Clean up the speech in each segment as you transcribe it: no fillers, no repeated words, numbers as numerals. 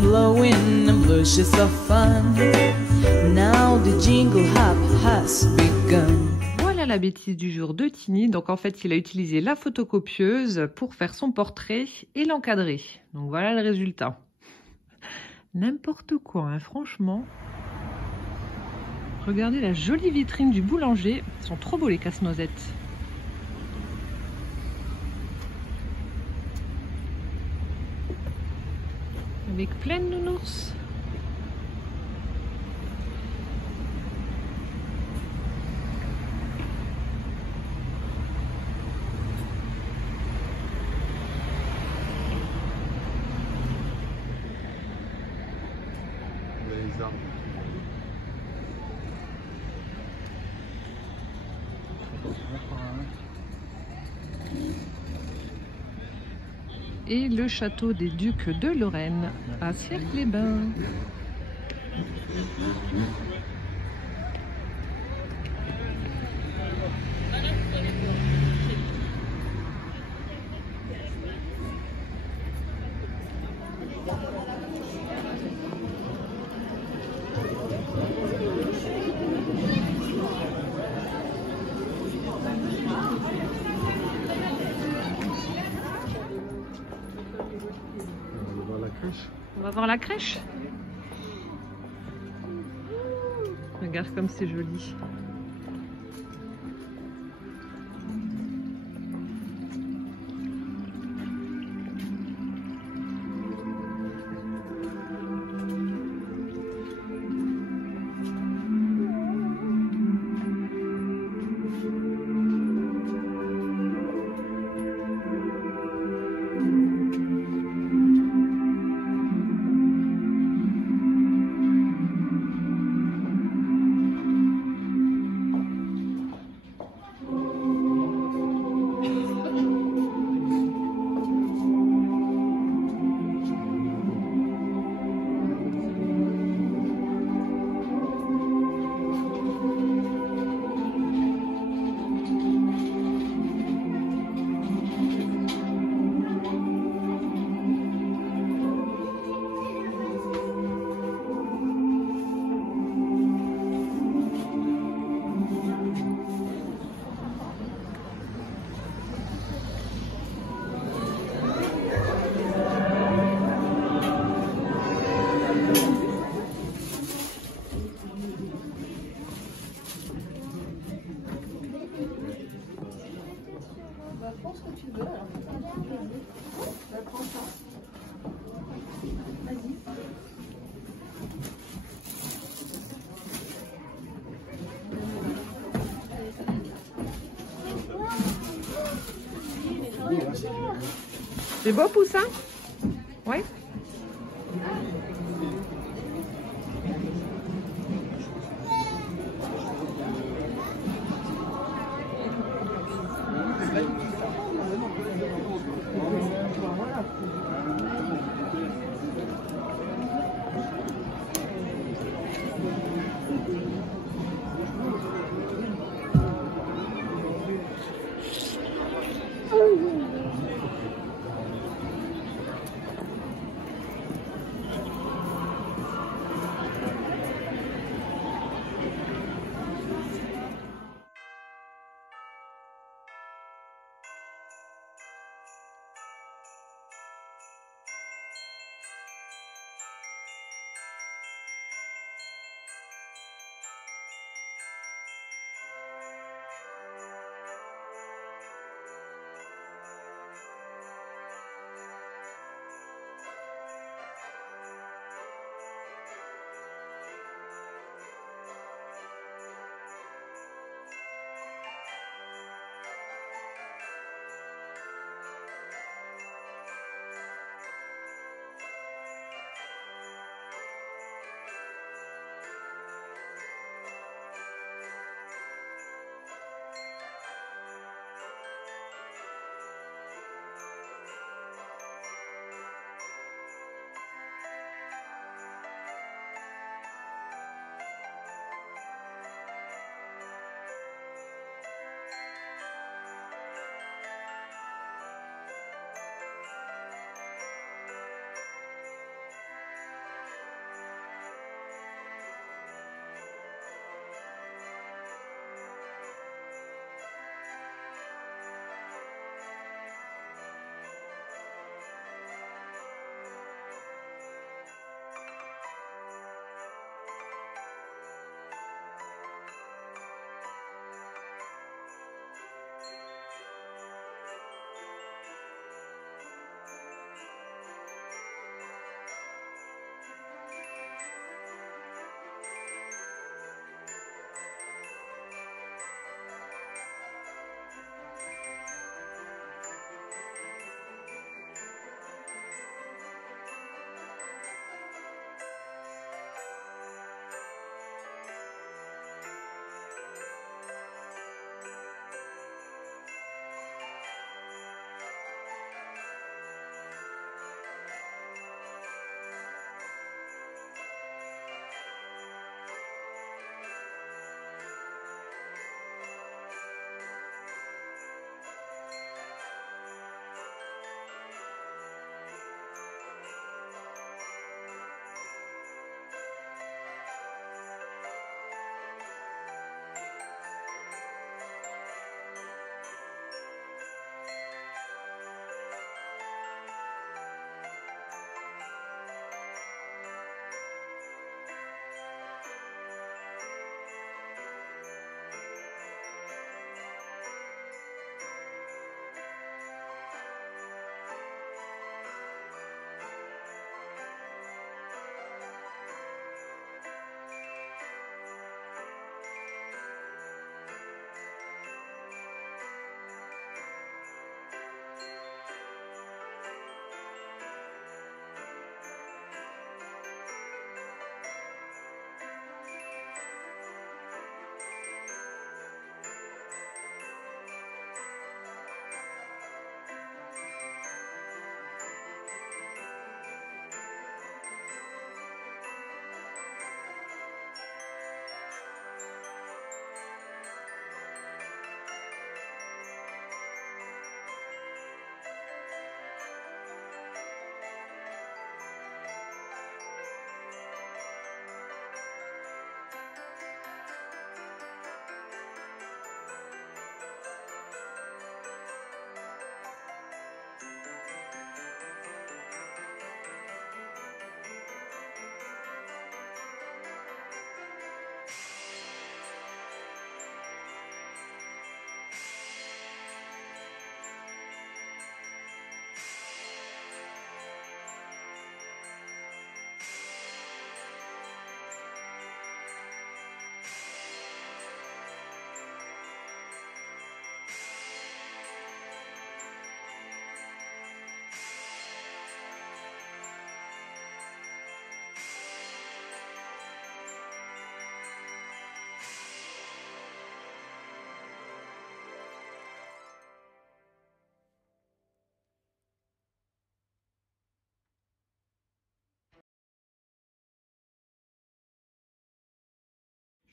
and blowing and bushes of fun. Now the jingle hop has begun. Voilà la bêtise du jour de Tini. Donc en fait, il a utilisé la photocopieuse pour faire son portrait et l'encadrer. Donc voilà le résultat. N'importe quoi, hein, franchement. Regardez la jolie vitrine du boulanger. Ils sont trop beaux les casse-noisettes. Avec plein de nounours. Les arbres. Et le château des ducs de Lorraine à Cirques-les-Bains. On va voir la crèche. Regarde comme c'est joli. Prends ce que tu veux, alors faut pas bien regarder. Prends ça. Vas-y. C'est beau, Poussin? Ouais.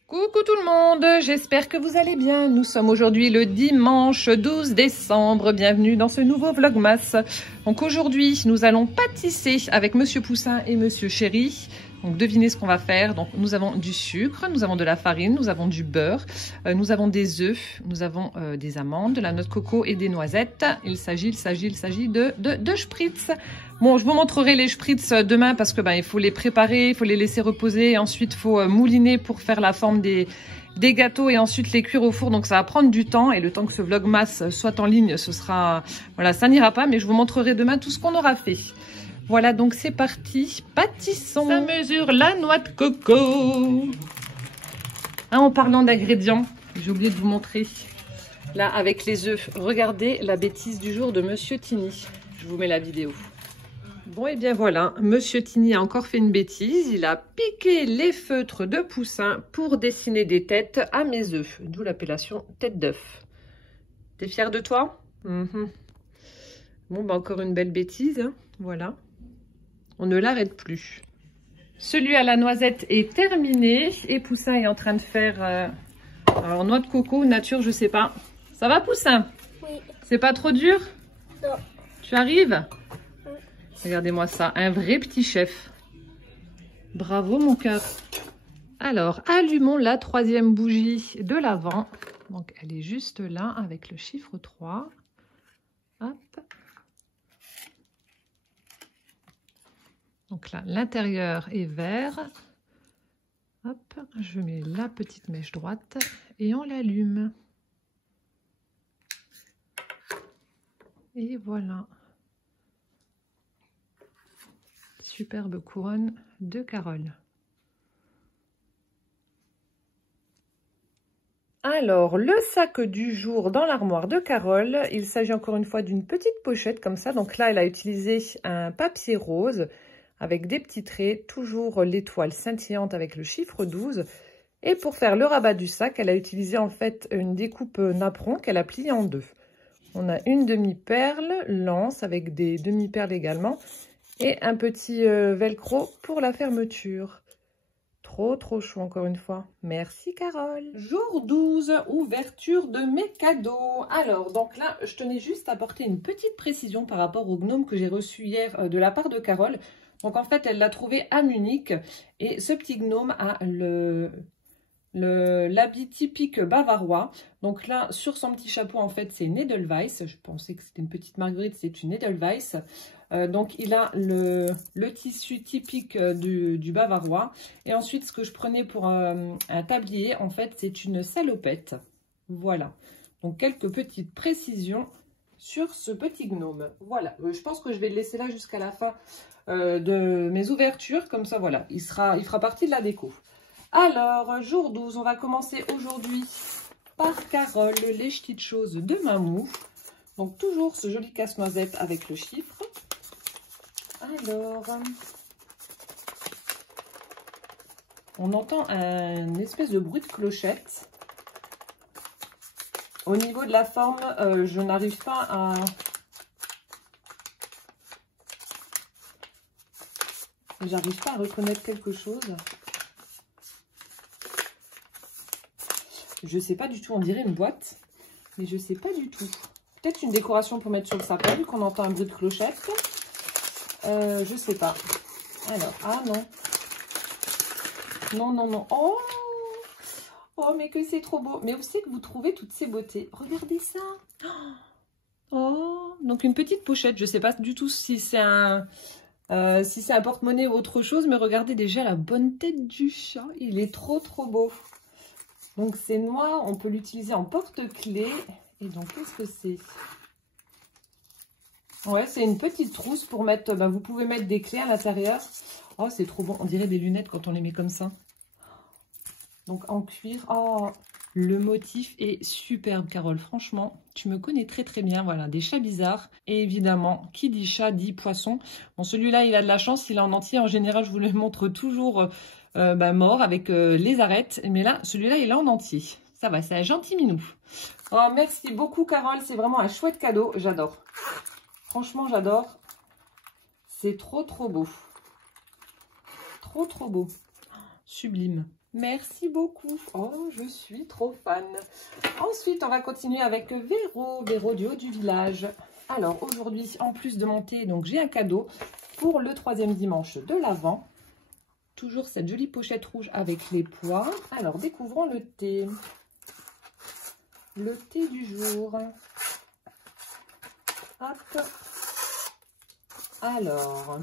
Coucou tout le monde, j'espère que vous allez bien. Nous sommes aujourd'hui le dimanche 12 décembre. Bienvenue dans ce nouveau Vlogmas. Donc aujourd'hui, nous allons pâtisser avec Monsieur Poussin et Monsieur Chéri. Donc devinez ce qu'on va faire. Donc nous avons du sucre, nous avons de la farine, nous avons du beurre, nous avons des œufs, nous avons des amandes, de la noix de coco et des noisettes. Il s'agit de spritz. Bon, je vous montrerai les spritz demain parce que il faut les préparer, il faut les laisser reposer. Et ensuite, il faut mouliner pour faire la forme des gâteaux et ensuite les cuire au four. Donc ça va prendre du temps et le temps que ce Vlogmas soit en ligne, ce sera... Voilà, ça n'ira pas, mais je vous montrerai demain tout ce qu'on aura fait. Voilà, donc c'est parti, pâtissons. Ça mesure la noix de coco. Ah, en parlant d'ingrédients, j'ai oublié de vous montrer. Là, avec les œufs, regardez la bêtise du jour de Monsieur Tini. Je vous mets la vidéo. Bon, et bien voilà, Monsieur Tini a encore fait une bêtise. Il a piqué les feutres de Poussin pour dessiner des têtes à mes œufs. D'où l'appellation tête d'œuf. T'es fière de toi? Bon, encore une belle bêtise, hein. Voilà. On ne l'arrête plus. Celui à la noisette est terminé et Poussin est en train de faire alors, noix de coco, nature, je sais pas. Ça va Poussin? Oui. C'est pas trop dur? Non. Tu arrives? Oui. Regardez-moi ça, un vrai petit chef. Bravo mon cœur. Alors, allumons la 3e bougie de l'avant. Donc, elle est juste là avec le chiffre 3. Hop. Donc là, l'intérieur est vert. Hop, je mets la petite mèche droite et on l'allume. Et voilà. Superbe couronne de Carole. Alors, le sac du jour dans l'armoire de Carole, il s'agit encore une fois d'une petite pochette comme ça. Donc là, elle a utilisé un papier rose avec des petits traits, toujours l'étoile scintillante avec le chiffre 12. Et pour faire le rabat du sac, elle a utilisé en fait une découpe napperon qu'elle a pliée en deux. On a une demi-perle lance avec des demi-perles également et un petit velcro pour la fermeture. Trop chou encore une fois. Merci Carole. Jour 12, ouverture de mes cadeaux. Alors, donc là, je tenais juste à apporter une petite précision par rapport au gnome que j'ai reçu hier de la part de Carole. Donc en fait, elle l'a trouvé à Munich et ce petit gnome a l'habit typique bavarois. Donc là, sur son petit chapeau, en fait, c'est une Edelweiss. Je pensais que c'était une petite marguerite, c'est une Edelweiss. Donc il a le tissu typique du bavarois. Et ensuite, ce que je prenais pour un tablier, en fait, c'est une salopette. Voilà. Donc quelques petites précisions sur ce petit gnome. Voilà. Je pense que je vais le laisser là jusqu'à la fin de mes ouvertures. Comme ça, voilà. Il fera partie de la déco. Alors, jour 12, on va commencer aujourd'hui par Carole, les petites choses de Mamou. Donc, toujours ce joli casse-noisette avec le chiffre. Alors, on entend un espèce de bruit de clochette. Au niveau de la forme, je n'arrive pas à... J'arrive pas à reconnaître quelque chose. Je sais pas du tout, on dirait une boîte, mais je sais pas du tout. Peut-être une décoration pour mettre sur le sapin, vu qu'on entend un bruit de clochette. Je sais pas. Alors, ah non. Non. Oh, mais que c'est trop beau. Mais où c'est que vous trouvez toutes ces beautés? Regardez ça. Oh, donc une petite pochette. Je sais pas du tout si c'est un porte-monnaie ou autre chose, mais regardez déjà la bonne tête du chat. Il est trop beau. Donc c'est noir, on peut l'utiliser en porte-clés. Et donc qu'est-ce que c'est? Ouais, c'est une petite trousse pour mettre, vous pouvez mettre des clés à l'intérieur. Oh, c'est trop bon, on dirait des lunettes quand on les met comme ça. Donc en cuir, oh, le motif est superbe Carole, franchement, tu me connais très bien. Voilà, des chats bizarres. Et évidemment, qui dit chat dit poisson. Bon, celui-là, il a de la chance, il est en entier. En général, je vous le montre toujours mort avec les arêtes. Mais là, celui-là, il est en entier. Ça va, c'est un gentil minou. Oh, merci beaucoup Carole, c'est vraiment un chouette cadeau, j'adore. Franchement, j'adore. C'est trop beau. Trop beau. Sublime. Merci beaucoup. Oh, je suis trop fan. Ensuite, on va continuer avec Véro, Véro du haut du village. Alors, aujourd'hui, en plus de mon thé, donc j'ai un cadeau pour le 3e dimanche de l'Avent. Toujours cette jolie pochette rouge avec les pois. Alors, découvrons le thé. Le thé du jour. Hop. Alors...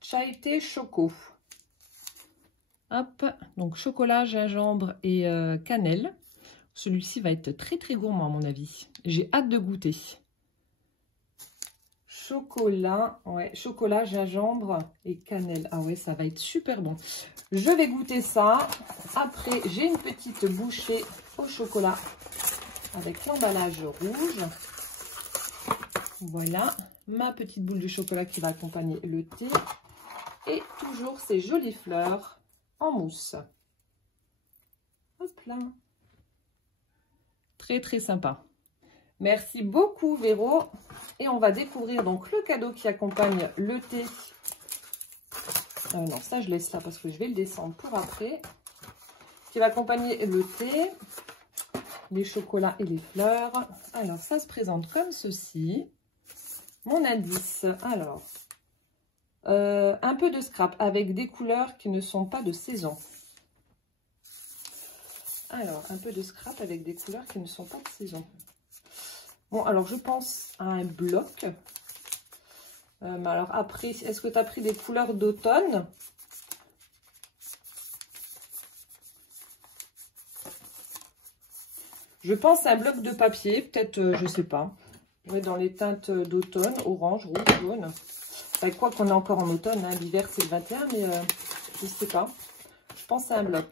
Chai thé choco. Hop, donc chocolat, gingembre et cannelle. Celui-ci va être très très gourmand à mon avis. J'ai hâte de goûter. Chocolat, ouais, chocolat, gingembre et cannelle. Ah ouais, ça va être super bon. Je vais goûter ça. Après, j'ai une petite bouchée au chocolat avec l'emballage rouge. Voilà, ma petite boule de chocolat qui va accompagner le thé. Et toujours ces jolies fleurs en mousse. Hop là. Très très sympa. Merci beaucoup Véro. Et on va découvrir donc le cadeau qui accompagne le thé. Non, ça je laisse là parce que je vais le descendre pour après. Qui va accompagner le thé, les chocolats et les fleurs. Alors ça se présente comme ceci. Mon indice. Alors... un peu de scrap avec des couleurs qui ne sont pas de saison. Alors, un peu de scrap avec des couleurs qui ne sont pas de saison. Bon, alors je pense à un bloc. Mais alors après, est-ce que tu as pris des couleurs d'automne? Je pense à un bloc de papier, peut-être, je sais pas. Ouais, dans les teintes d'automne, orange, rouge, jaune. Quoi qu'on est encore en automne, hein, l'hiver c'est le 21, mais je sais pas. Je pense à un bloc.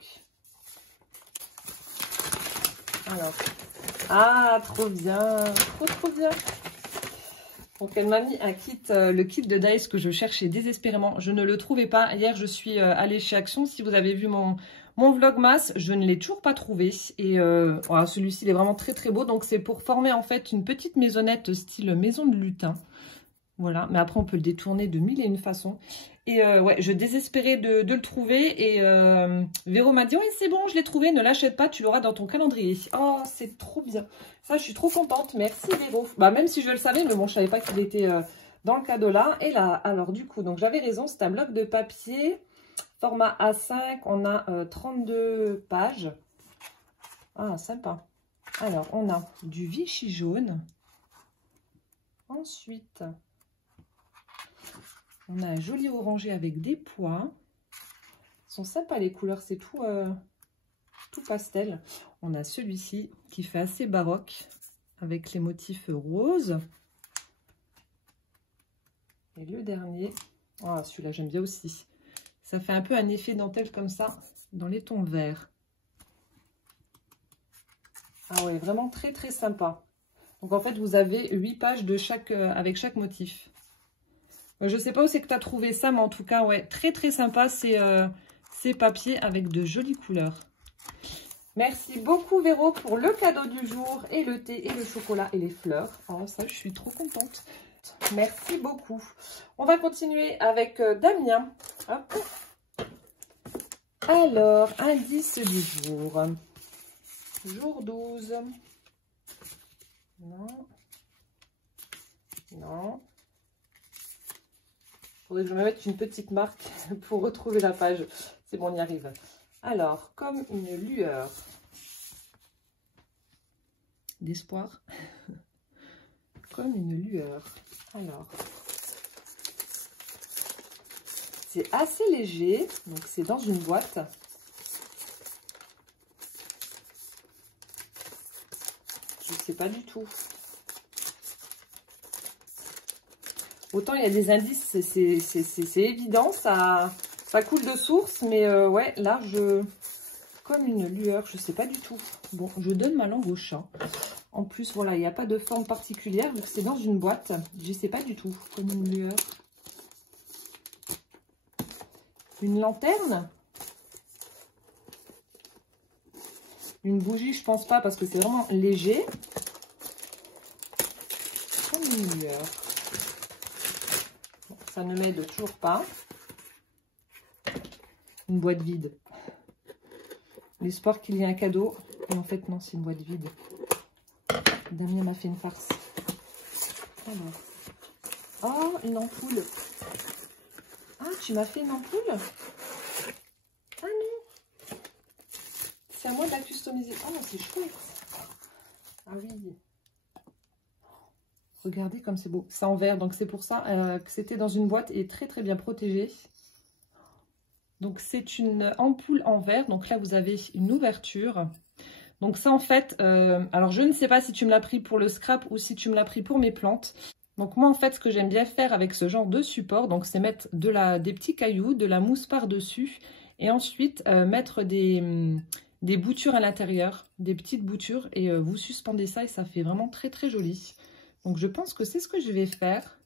Alors, ah, trop bien, trop bien. Donc elle m'a mis un kit, le kit de Dice que je cherchais désespérément. Je ne le trouvais pas. Hier je suis allée chez Action. Si vous avez vu mon vlogmas, je ne l'ai toujours pas trouvé. Et voilà, celui-ci il est vraiment très très beau. Donc c'est pour former en fait une petite maisonnette style maison de lutin. Voilà, mais après on peut le détourner de mille et une façons. Et ouais, je désespérais de le trouver. Et Véro m'a dit, oui c'est bon, je l'ai trouvé, ne l'achète pas, tu l'auras dans ton calendrier. Oh, c'est trop bien. Ça, je suis trop contente. Merci Véro. Bah, même si je le savais, mais bon, je savais pas qu'il était dans le cadeau là. Et là, alors du coup, donc j'avais raison, c'est un bloc de papier. Format A5, on a 32 pages. Ah, sympa. Alors, on a du Vichy jaune. Ensuite... on a un joli orangé avec des pois. Ils sont sympas les couleurs, c'est tout, tout pastel. On a celui-ci qui fait assez baroque avec les motifs roses. Et le dernier, oh, celui-là j'aime bien aussi. Ça fait un peu un effet dentelle comme ça dans les tons verts. Ah ouais, vraiment très très sympa. Donc en fait vous avez 8 pages de avec chaque motif. Je sais pas où c'est que tu as trouvé ça, mais en tout cas, ouais, très très sympa ces papiers avec de jolies couleurs. Merci beaucoup Véro pour le cadeau du jour et le thé et le chocolat et les fleurs. Oh, ça, je suis trop contente. Merci beaucoup. On va continuer avec Damien. Hop. Alors, indice du jour. Jour 12. Non. Non. Il faudrait que je me mette une petite marque pour retrouver la page. C'est bon, on y arrive. Alors, comme une lueur d'espoir. Comme une lueur. Alors, c'est assez léger. Donc, c'est dans une boîte. Je ne sais pas du tout. Autant il y a des indices, c'est évident, ça coule de source, mais ouais, là, comme une lueur, je ne sais pas du tout. Bon, je donne ma langue au chat. En plus, voilà, il n'y a pas de forme particulière, donc c'est dans une boîte. Je ne sais pas du tout, comme une lueur. Une lanterne? Une bougie, je pense pas, parce que c'est vraiment léger. Comme une lueur. Ça ne m'aide toujours pas. Une boîte vide. L'espoir qu'il y ait un cadeau. Et en fait, non, c'est une boîte vide. Damien m'a fait une farce. Alors. Oh, une ampoule. Ah, tu m'as fait une ampoule? Ah non. C'est à moi de la customiser. Oh, c'est chouette. Ah oui. Regardez comme c'est beau. C'est en verre, donc c'est pour ça que c'était dans une boîte et très très bien protégé. Donc c'est une ampoule en verre. Donc là, vous avez une ouverture. Donc ça, en fait, alors je ne sais pas si tu me l'as pris pour le scrap ou si tu me l'as pris pour mes plantes. Donc moi, en fait, ce que j'aime bien faire avec ce genre de support, donc c'est mettre des petits cailloux, de la mousse par-dessus et ensuite mettre des boutures à l'intérieur, des petites boutures et vous suspendez ça et ça fait vraiment très très joli. Donc je pense que c'est ce que je vais faire.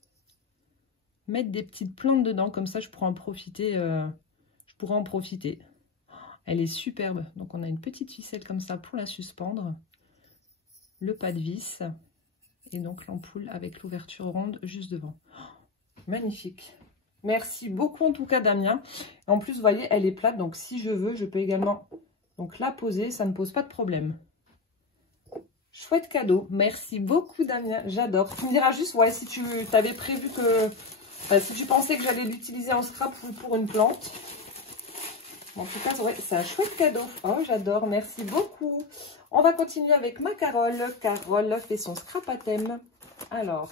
Mettre des petites plantes dedans, comme ça je pourrais en profiter. Elle est superbe. Donc on a une petite ficelle comme ça pour la suspendre. Le pas de vis. Et donc l'ampoule avec l'ouverture ronde juste devant. Oh, magnifique. Merci beaucoup en tout cas Damien. En plus vous voyez elle est plate. Donc si je veux je peux également donc la poser. Ça ne pose pas de problème. Chouette cadeau. Merci beaucoup Damien. J'adore. Tu me diras juste ouais, si tu avais prévu que... Enfin, si tu pensais que j'allais l'utiliser en scrap ou pour une plante. En tout cas, ouais, c'est un chouette cadeau. Oh, j'adore. Merci beaucoup. On va continuer avec ma Carole. Carole fait son scrap à thème. Alors,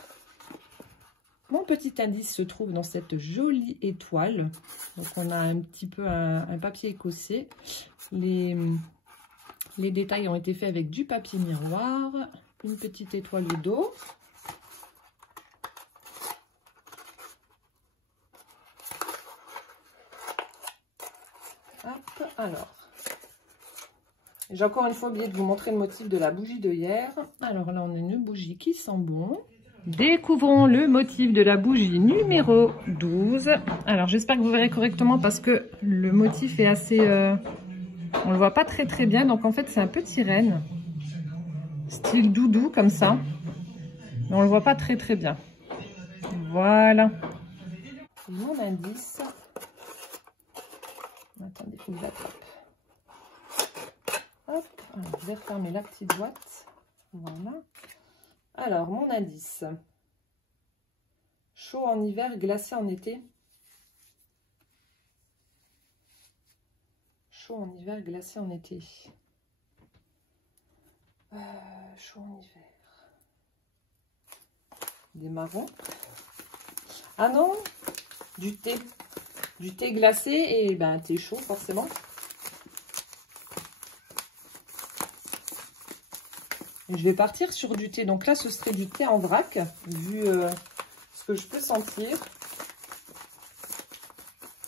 mon petit indice se trouve dans cette jolie étoile. Donc, on a un petit peu un papier écossais. Les détails ont été faits avec du papier miroir. Une petite étoile au dos. Hop, alors, j'ai encore une fois oublié de vous montrer le motif de la bougie de hier. Alors là, on a une bougie qui sent bon. Découvrons le motif de la bougie numéro 12. Alors, j'espère que vous verrez correctement parce que le motif est assez... on le voit pas très très bien. Donc, en fait, c'est un petit renne. Style doudou, comme ça. Mais on le voit pas très très bien. Voilà. Mon indice... Attendez, il faut que je l'attrape. Hop, alors, je vais refermer la petite boîte. Voilà. Alors, mon indice. Chaud en hiver, glacé en été. Chaud en hiver, glacé en été. Chaud en hiver. Des marrons. Ah non, du thé. Du thé glacé et ben thé chaud forcément. Et je vais partir sur du thé. Donc là, ce serait du thé en vrac, vu ce que je peux sentir.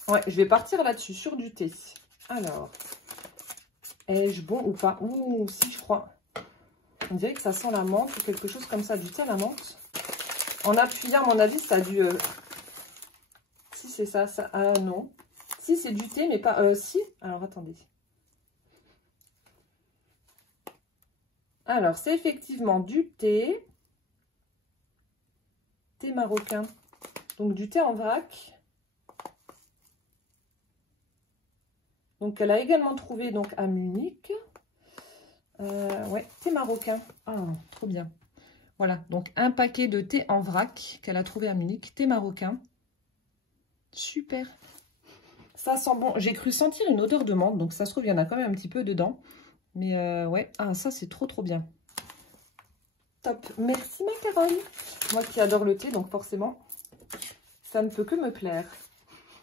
Ouais, je vais partir là-dessus, sur du thé. Alors, ai-je bon ou pas? Ouh, si, je crois. On dirait que ça sent la menthe ou quelque chose comme ça, du thé à la menthe. En appuyant, à mon avis, ça a dû... Si c'est ça, ah non. Si c'est du thé, mais pas... si, alors attendez. Alors, c'est effectivement du thé. Thé marocain. Donc, du thé en vrac. Donc, elle a également trouvé donc à Munich. Ouais, thé marocain. Ah, trop bien. Voilà, donc un paquet de thé en vrac qu'elle a trouvé à Munich. Thé marocain. Super. Ça sent bon. J'ai cru sentir une odeur de menthe, donc ça se trouve, il y en a quand même un petit peu dedans. Mais ouais, ah, ça c'est trop bien. Top. Merci ma Carole. Moi qui adore le thé, donc forcément, ça ne peut que me plaire.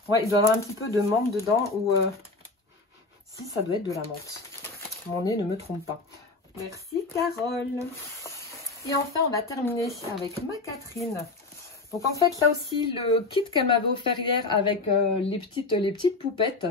Ouais, il doit y avoir un petit peu de menthe dedans ou... Si, ça doit être de la menthe. Mon nez ne me trompe pas. Merci Carole. Et enfin, on va terminer avec ma Catherine. Donc en fait, là aussi, le kit qu'elle m'avait offert hier avec les petites poupettes.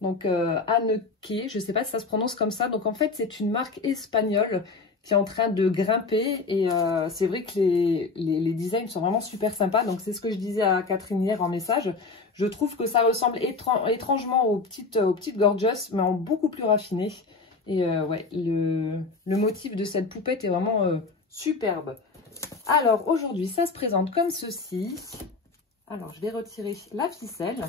Donc Anneke, je ne sais pas si ça se prononce comme ça. Donc en fait, c'est une marque espagnole qui est en train de grimper. Et c'est vrai que les designs sont vraiment super sympas. Donc c'est ce que je disais à Catherine hier en message. Je trouve que ça ressemble étrangement aux petites Gorgeous, mais en beaucoup plus raffiné. Et ouais, le motif de cette poupette est vraiment superbe. Alors aujourd'hui, ça se présente comme ceci. Alors, je vais retirer la ficelle.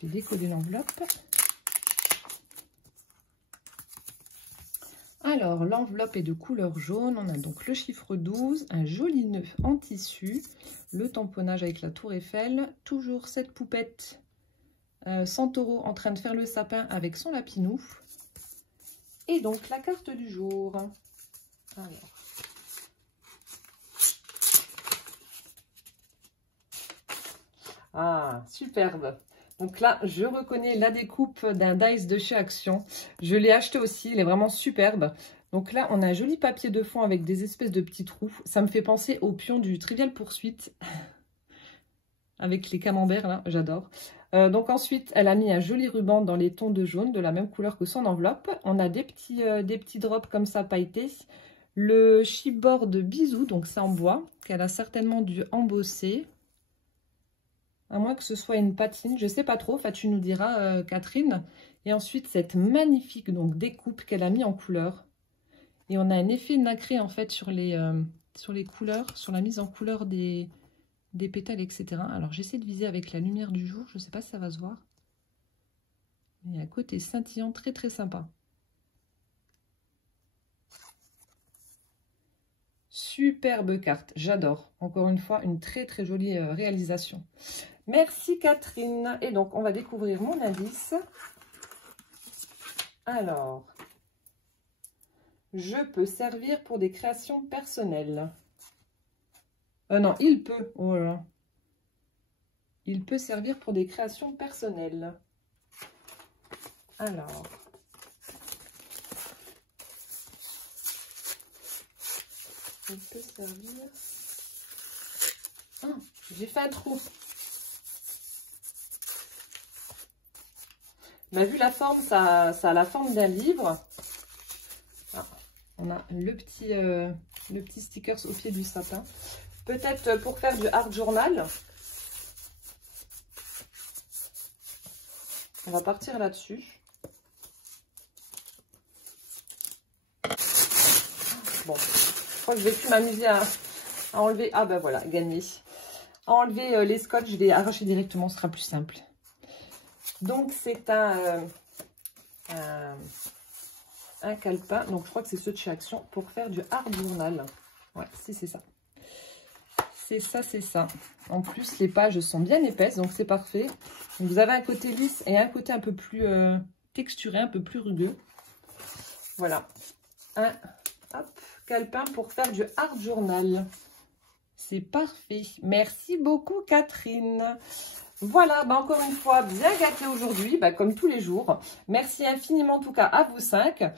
Je vais décoller l'enveloppe. Alors, l'enveloppe est de couleur jaune. On a donc le chiffre 12, un joli nœud en tissu, le tamponnage avec la tour Eiffel, toujours cette poupette Centauro en train de faire le sapin avec son lapinou. Et donc, la carte du jour. Alors. Ah, superbe. Donc là, je reconnais la découpe d'un dice de chez Action. Je l'ai acheté aussi, il est vraiment superbe. Donc là, on a un joli papier de fond avec des espèces de petits trous. Ça me fait penser au pion du Trivial Poursuite. Avec les camemberts, là, j'adore. Donc ensuite, elle a mis un joli ruban dans les tons de jaune, de la même couleur que son enveloppe. On a des petits drops comme ça pailletés. Le chipboard bisou, donc c'est en bois, qu'elle a certainement dû embosser. À moins que ce soit une patine, je sais pas trop, enfin tu nous diras Catherine. Et ensuite cette magnifique donc découpe qu'elle a mis en couleur. Et on a un effet nacré en fait sur les couleurs, sur la mise en couleur des pétales, etc. Alors j'essaie de viser avec la lumière du jour, je sais pas si ça va se voir. Il y a un côté scintillant très très sympa. Superbe carte, j'adore. Encore une fois, une très très jolie réalisation. Merci Catherine. Et donc, on va découvrir mon indice. Alors, je peux servir pour des créations personnelles. Non, il peut. Oh là là. Il peut servir pour des créations personnelles. Alors. Il peut servir. Ah, j'ai fait un trou. Mais vu la forme, ça a la forme d'un livre. Ah, on a le petit stickers au pied du sapin. Peut-être pour faire du art journal. On va partir là-dessus. Bon, je crois que je vais plus m'amuser à enlever. Ah ben voilà, gagné. À enlever les scotch, je vais arracher directement, ce sera plus simple. Donc c'est un calepin, donc je crois que c'est ceux de chez Action, pour faire du art journal. Ouais, c'est ça. C'est ça, c'est ça. En plus, les pages sont bien épaisses, donc c'est parfait. Donc, vous avez un côté lisse et un côté un peu plus texturé, un peu plus rugueux. Voilà. Un calepin pour faire du art journal. C'est parfait. Merci beaucoup, Catherine. Voilà, bah encore une fois, bien gâté aujourd'hui, bah comme tous les jours. Merci infiniment en tout cas à vous 5.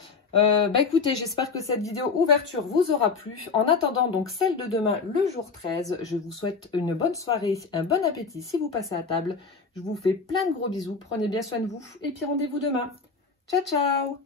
Écoutez, j'espère que cette vidéo ouverture vous aura plu. En attendant donc celle de demain, le jour 13, je vous souhaite une bonne soirée, un bon appétit si vous passez à table. Je vous fais plein de gros bisous, prenez bien soin de vous et puis rendez-vous demain. Ciao, ciao!